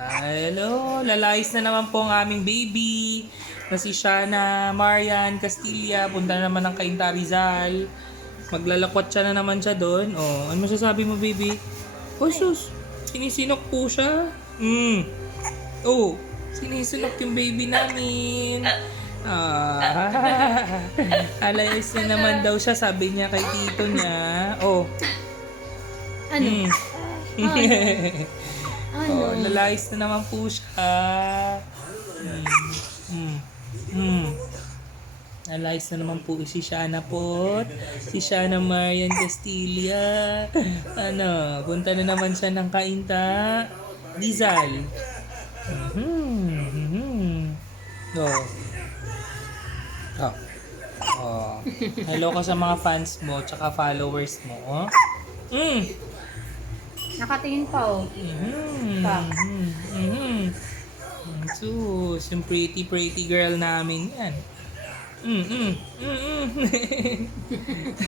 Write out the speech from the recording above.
Hello, lalayas na naman po ang aming baby na si Shana Marian Castilla. Punta na naman ng Cainta Rizal. Maglalakwat siya na naman siya doon. Oh, ano masasabi mo, baby? Oh, sus. Sinisinok po siya. Mm. Oh, sinisinok yung baby namin. Ah, alayas na naman daw siya, sabi niya kay tito niya. Oh. Ano? Mm. Ano? Oh, lalayas na naman po siya. Mm. Mm. Mm. Lalayas na naman po si Shana po. Si Shana Marian Castilla. Ano, punta na naman siya ng Kainta. Rizal. Mhm. Mhm. Oh. Oh. Oh. Hello ka sa mga fans mo tsaka followers mo. Oh. Mm. Nakatingin pa oh. Mhm. Pa. Mhm. Mhm. Sus, yung pretty pretty girl namin yan. Mm mm. Mm